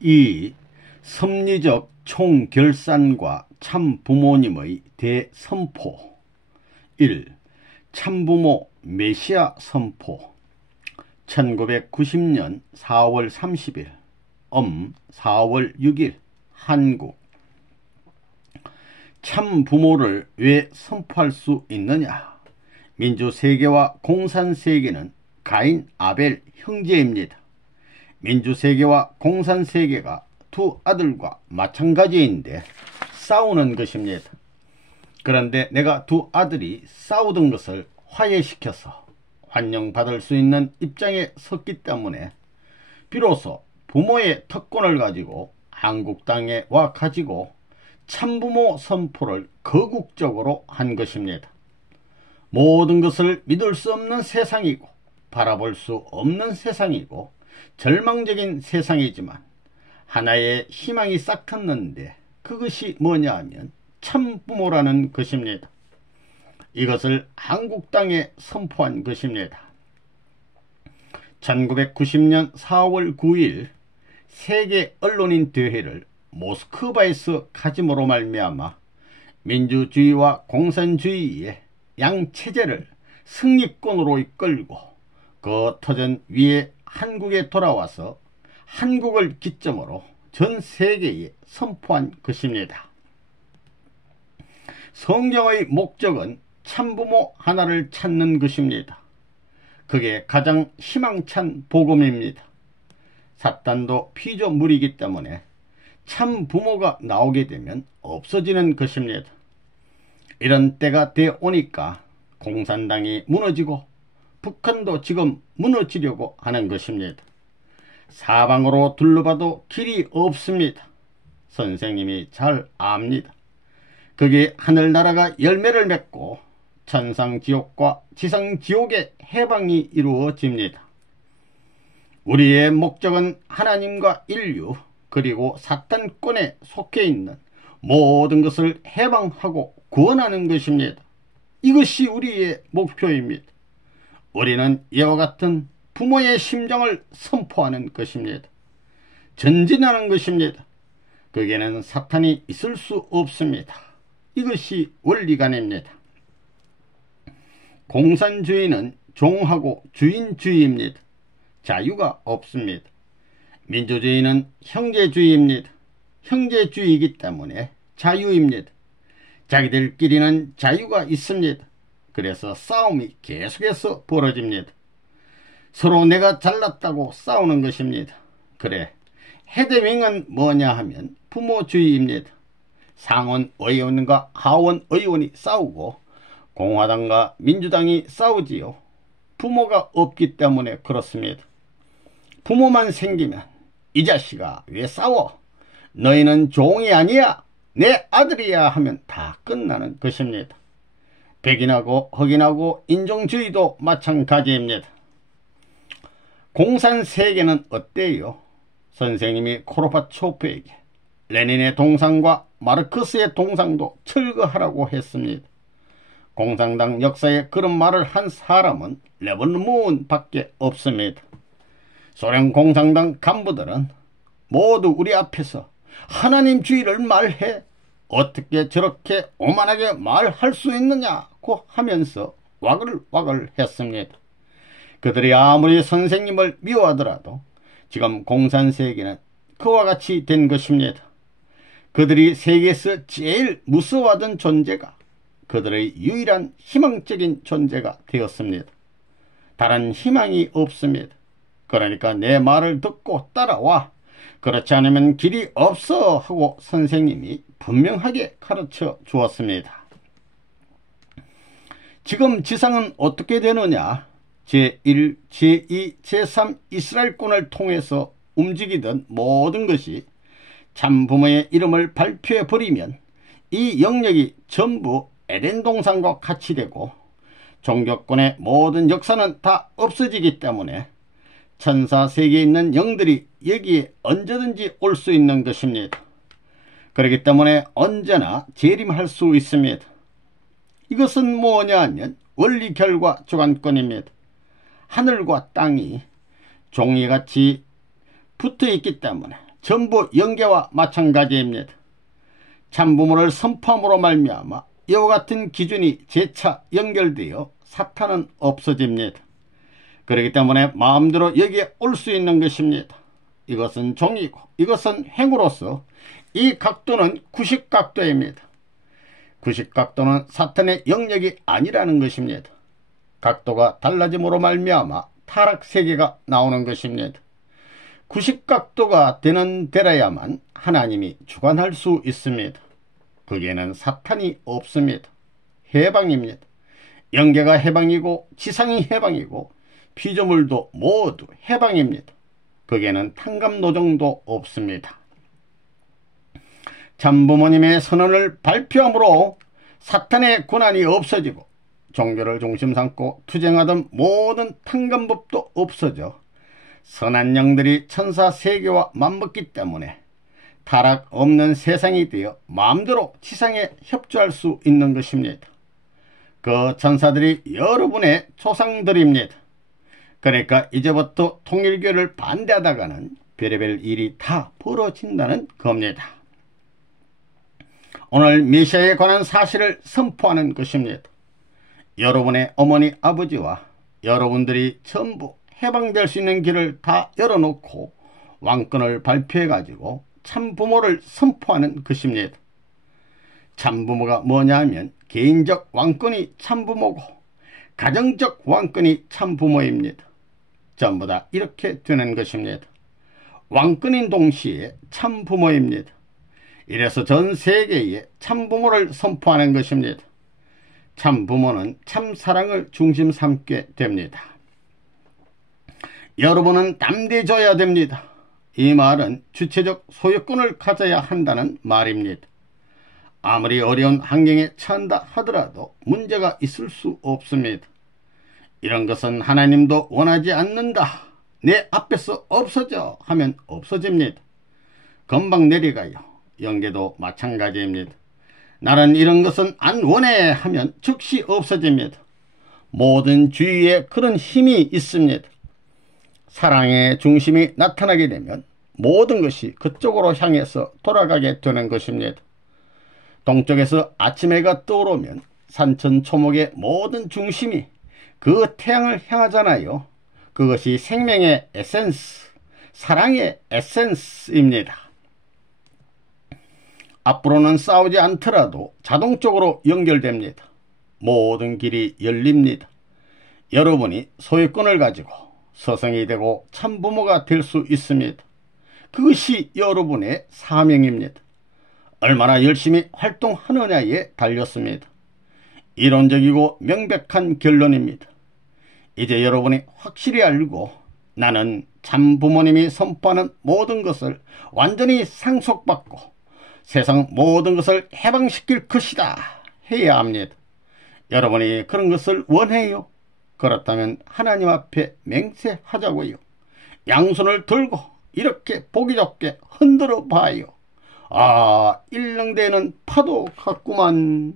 2. 섭리적 총결산과 참부모님의 대선포. 1. 참부모 메시아 선포. 1990년 4월 30일 4월 6일 한국. 참부모를 왜 선포할 수 있느냐? 민주세계와 공산세계는 가인 아벨 형제입니다. 민주세계와 공산세계가 두 아들과 마찬가지인데 싸우는 것입니다. 그런데 내가 두 아들이 싸우던 것을 화해시켜서 환영받을 수 있는 입장에 섰기 때문에 비로소 부모의 특권을 가지고 한국 땅에 와 가지고 참부모 선포를 거국적으로 한 것입니다. 모든 것을 믿을 수 없는 세상이고 바라볼 수 없는 세상이고 절망적인 세상이지만 하나의 희망이 싹 텄는데 그것이 뭐냐 하면 참부모라는 것입니다. 이것을 한국 땅에 선포한 것입니다. 1990년 4월 9일 세계 언론인 대회를 모스크바에서 가짐으로 말미암아 민주주의와 공산주의의 양체제를 승리권으로 이끌고 그 터전 위에 한국에 돌아와서 한국을 기점으로 전 세계에 선포한 것입니다. 성경의 목적은 참부모 하나를 찾는 것입니다. 그게 가장 희망찬 복음입니다. 사탄도 피조물이기 때문에 참부모가 나오게 되면 없어지는 것입니다. 이런 때가 되오니까 공산당이 무너지고 북한도 지금 무너지려고 하는 것입니다. 사방으로 둘러봐도 길이 없습니다. 선생님이 잘 압니다. 그게 하늘나라가 열매를 맺고 천상지옥과 지상지옥의 해방이 이루어집니다. 우리의 목적은 하나님과 인류 그리고 사탄권에 속해 있는 모든 것을 해방하고 구원하는 것입니다. 이것이 우리의 목표입니다. 우리는 이와 같은 부모의 심정을 선포하는 것입니다. 전진하는 것입니다. 거기에는 사탄이 있을 수 없습니다. 이것이 원리관입니다. 공산주의는 종하고 주인주의입니다. 자유가 없습니다. 민주주의는 형제주의입니다. 형제주의이기 때문에 자유입니다. 자기들끼리는 자유가 있습니다. 그래서 싸움이 계속해서 벌어집니다. 서로 내가 잘났다고 싸우는 것입니다. 그래, 헤드윙은 뭐냐 하면 부모주의입니다. 상원 의원과 하원 의원이 싸우고 공화당과 민주당이 싸우지요. 부모가 없기 때문에 그렇습니다. 부모만 생기면 이 자식아 왜 싸워? 너희는 종이 아니야. 내 아들이야 하면 다 끝나는 것입니다. 백인하고 흑인하고 인종주의도 마찬가지입니다. 공산세계는 어때요? 선생님이 코르바초프에게 레닌의 동상과 마르크스의 동상도 철거하라고 했습니다. 공산당 역사에 그런 말을 한 사람은 레버넌 무은 밖에 없습니다. 소련 공산당 간부들은 모두 우리 앞에서 하나님주의를 말해 어떻게 저렇게 오만하게 말할 수 있느냐고 하면서 와글와글 했습니다. 그들이 아무리 선생님을 미워하더라도 지금 공산세계는 그와 같이 된 것입니다. 그들이 세계에서 제일 무서워하던 존재가 그들의 유일한 희망적인 존재가 되었습니다. 다른 희망이 없습니다. 그러니까 내 말을 듣고 따라와. 그렇지 않으면 길이 없어 하고 선생님이 분명하게 가르쳐 주었습니다. 지금 지상은 어떻게 되느냐? 제1, 제2, 제3 이스라엘군을 통해서 움직이던 모든 것이 참부모의 이름을 발표해버리면 이 영역이 전부 에덴 동산과 같이 되고 종교권의 모든 역사는 다 없어지기 때문에 천사 세계에 있는 영들이 여기에 언제든지 올 수 있는 것입니다. 그렇기 때문에 언제나 재림할 수 있습니다. 이것은 뭐냐 하면 원리 결과 주관권입니다. 하늘과 땅이 종이같이 붙어 있기 때문에 전부 영계와 마찬가지입니다. 참부모를 선포함으로 말미암아 이와 같은 기준이 재차 연결되어 사탄은 없어집니다. 그렇기 때문에 마음대로 여기에 올 수 있는 것입니다. 이것은 종이고 이것은 행으로서 이 각도는 90각도입니다. 90각도는 사탄의 영역이 아니라는 것입니다. 각도가 달라짐으로 말미암아 타락세계가 나오는 것입니다. 90각도가 되어야만 하나님이 주관할 수 있습니다. 거기에는 사탄이 없습니다. 해방입니다. 영계가 해방이고 지상이 해방이고 피조물도 모두 해방입니다. 거기에는 탕감노정도 없습니다. 참부모님의 선언을 발표함으로 사탄의 권한이 없어지고 종교를 중심 삼고 투쟁하던 모든 탕감법도 없어져 선한 영들이 천사 세계와 맞먹기 때문에 타락 없는 세상이 되어 마음대로 지상에 협조할 수 있는 것입니다. 그 천사들이 여러분의 조상들입니다. 그러니까 이제부터 통일교를 반대하다가는 별의별 일이 다 벌어진다는 겁니다. 오늘 메시아에 관한 사실을 선포하는 것입니다. 여러분의 어머니 아버지와 여러분들이 전부 해방될 수 있는 길을 다 열어놓고 왕권을 발표해 가지고 참부모를 선포하는 것입니다. 참부모가 뭐냐 하면 개인적 왕권이 참부모고 가정적 왕권이 참부모입니다. 전부 다 이렇게 되는 것입니다. 왕권인 동시에 참부모입니다. 이래서 전 세계에 참부모를 선포하는 것입니다. 참부모는 참사랑을 중심 삼게 됩니다. 여러분은 담대해져야 됩니다. 이 말은 주체적 소유권을 가져야 한다는 말입니다. 아무리 어려운 환경에 처한다 하더라도 문제가 있을 수 없습니다. 이런 것은 하나님도 원하지 않는다. 내 앞에서 없어져 하면 없어집니다. 금방 내려가요. 영계도 마찬가지입니다. 나는 이런 것은 안 원해 하면 즉시 없어집니다. 모든 주위에 그런 힘이 있습니다. 사랑의 중심이 나타나게 되면 모든 것이 그쪽으로 향해서 돌아가게 되는 것입니다. 동쪽에서 아침 해가 떠오르면 산천초목의 모든 중심이 그 태양을 향하잖아요. 그것이 생명의 에센스, 사랑의 에센스입니다. 앞으로는 싸우지 않더라도 자동적으로 연결됩니다. 모든 길이 열립니다. 여러분이 소유권을 가지고 서성이 되고 참부모가 될 수 있습니다. 그것이 여러분의 사명입니다. 얼마나 열심히 활동하느냐에 달렸습니다. 이론적이고 명백한 결론입니다. 이제 여러분이 확실히 알고 나는 참부모님이 선포하는 모든 것을 완전히 상속받고 세상 모든 것을 해방시킬 것이다 해야 합니다. 여러분이 그런 것을 원해요? 그렇다면 하나님 앞에 맹세하자고요. 양손을 들고 이렇게 보기 좋게 흔들어 봐요. 아, 일렁대는 파도 같구만.